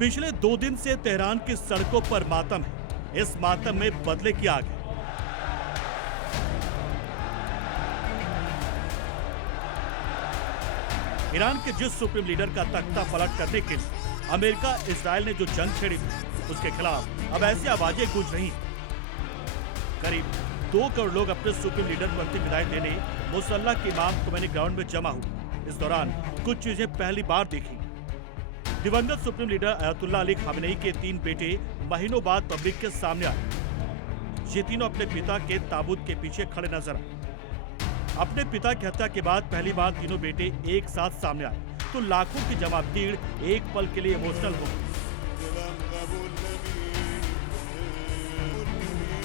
पिछले 2 दिन से तेहरान की सड़कों पर मातम है। इस मातम में बदले की आग है। ईरान के जिस सुप्रीम लीडर का तख्ता पलट करने के लिए अमेरिका इजराइल ने जो जंग छेड़ी थी, उसके खिलाफ अब ऐसी आवाजें गूंज रही हैं। करीब 2 करोड़ लोग अपने सुप्रीम लीडर को अंतिम विदाई देने मुसल्ला के इमाम खुमैनी ग्राउंड में जमा हुए। इस दौरान कुछ चीजें पहली बार देखी। दिवंगत supreme leader Ayatollah Ali Khamenei के 3 बेटे महीनों बाद पब्लिक के सामने आए। ये तीनों अपने पिता के ताबूत के पीछे खड़े नजर आए। अपने पिता की हत्या के बाद पहली बार तीनों बेटे एक साथ सामने आए तो लाखों की जमा भीड़ एक पल के लिए इमोशनल हो गई।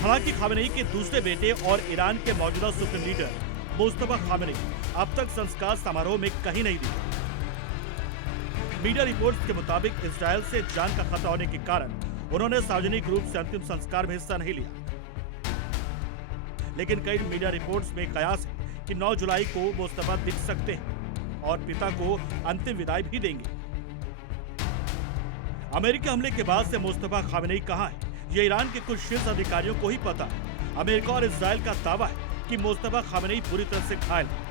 हालांकि खामेनेई के दूसरे बेटे और ईरान के मौजूदा सुप्रीम लीडर मुस्तफा खामेनेई अब तक संस्कार समारोह में कहीं नहीं दिखे। मीडिया रिपोर्ट्स के मुताबिक इजराइल से जान का खतरा होने के कारण उन्होंने सार्वजनिक रूप से अंतिम संस्कार में हिस्सा नहीं लिया। लेकिन कई मीडिया रिपोर्ट्स में कयास है कि 9 जुलाई को मुस्तफा दिख सकते हैं और पिता को अंतिम विदाई भी देंगे। अमेरिकी हमले के बाद से मुस्तफा खामेनेई कहां है, ये ईरान के कुछ शीर्ष अधिकारियों को ही पता है। अमेरिका और इजराइल का दावा है कि मुस्तफा खामेनेई पूरी तरह से घायल है।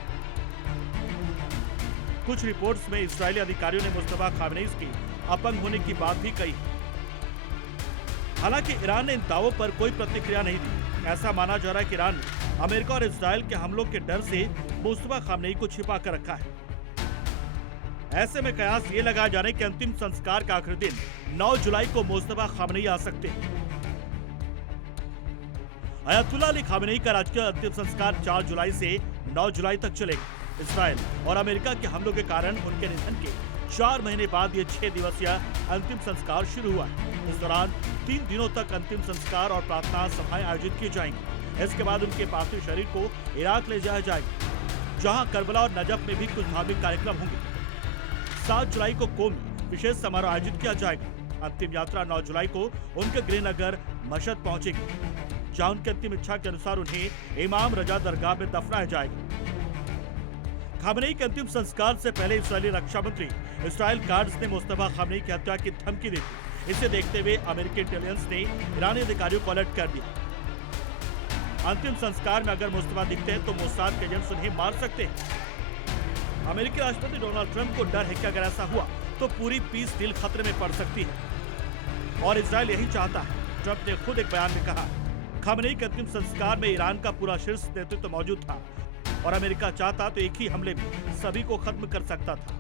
कुछ रिपोर्ट्स में इजरायली अधिकारियों ने मुस्तफा खामेनेई की अपंग होने की बात भी कही। हालांकि ईरान ने इन दावों पर कोई प्रतिक्रिया नहीं दी। ऐसा माना जा रहा है कि ईरान ने अमेरिका और इजराइल के हमलों के डर से मुस्तफा खामेनेई को छिपा कर रखा है। ऐसे में कयास ये लगाया जा रहा है कि अंतिम संस्कार का आखिरी दिन 9 जुलाई को मुस्तफा खामेनेई आ सकते हैं। अयतुल्लाह अली खामेनेई का राजकीय अंतिम संस्कार 4 जुलाई से 9 जुलाई तक चलेगा। इजराइल और अमेरिका के हमलों के कारण उनके निधन के 4 महीने बाद ये 6 दिवसीय अंतिम संस्कार शुरू हुआ है। इस दौरान 3 दिनों तक अंतिम संस्कार और प्रार्थना सभाएं आयोजित की जाएंगी। इसके बाद उनके पार्थिव शरीर को इराक ले जाया जाएगा, जहां करबला और नजफ में भी कुछ धार्मिक कार्यक्रम होंगे। 7 जुलाई को कोम में विशेष समारोह आयोजित किया जाएगा। अंतिम यात्रा 9 जुलाई को उनके गृहनगर मशहद पहुंचेगी, जहां उनकी अंतिम इच्छा के अनुसार उन्हें इमाम रजा दरगाह में दफनाया जाएगा। खामेनेई के अंतिम संस्कार से पहले इस्राएली रक्षा मंत्री इस्राइल काट्ज ने मुस्तफा खामेनेई की हत्या की धमकी दी थी। इसे देखते हुए अमेरिकी इंटेलिजेंस ने ईरानी अधिकारियों को अलर्ट कर दिया। अंतिम संस्कार में अगर मुस्तफा दिखते हैं तो मोसाद के एजेंट्स उन्हें मार सकते हैं। अमेरिकी राष्ट्रपति डोनाल्ड ट्रंप को डर है कि अगर ऐसा हुआ तो पूरी पीस डील खतरे में पड़ सकती है और इजराइल यही चाहता है। ट्रंप ने खुद एक बयान में कहा, खामेनेई के अंतिम संस्कार में ईरान का पूरा शीर्ष नेतृत्व मौजूद था और अमेरिका चाहता तो एक ही हमले में सभी को खत्म कर सकता था,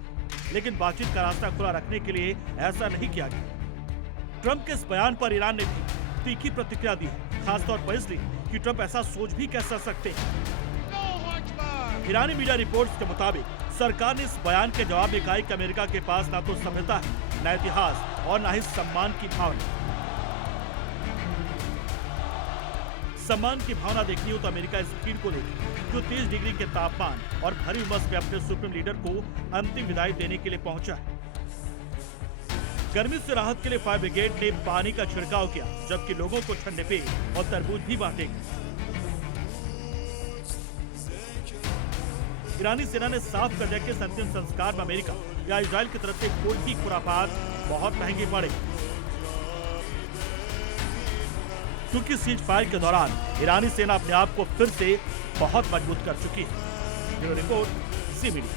लेकिन बातचीत का रास्ता खुला रखने के लिए ऐसा नहीं किया गया। ट्रंप के इस बयान पर ईरान ने भी तीखी प्रतिक्रिया दी है, खासतौर पर इसलिए कि ट्रंप ऐसा सोच भी कैसे सकते हैं। ईरानी मीडिया रिपोर्ट्स के मुताबिक सरकार ने इस बयान के जवाब में कहा कि अमेरिका के पास ना तो सभ्यता है, न इतिहास और न ही सम्मान की भावना। सम्मान की भावना देखनी हो तो अमेरिका इस भीड़ को देखे जो 30 डिग्री के तापमान और भरी उमस में अपने सुप्रीम लीडर को अंतिम विदाई देने के लिए पहुंचा है। गर्मी से राहत के लिए फायर ब्रिगेड ने पानी का छिड़काव किया, जबकि लोगों को ठंडे पेय और तरबूज भी बांटे गए। ईरानी सेना ने साफ कर दिया कि इस अंतिम संस्कार में अमेरिका या इजराइल की तरफ से कोई भी खुरापात बहुत महंगी पड़ेगी, क्योंकि सीज फायर के दौरान ईरानी सेना अपने आप को फिर से बहुत मजबूत कर चुकी है। ब्यूरो रिपोर्ट, ज़ी मीडिया।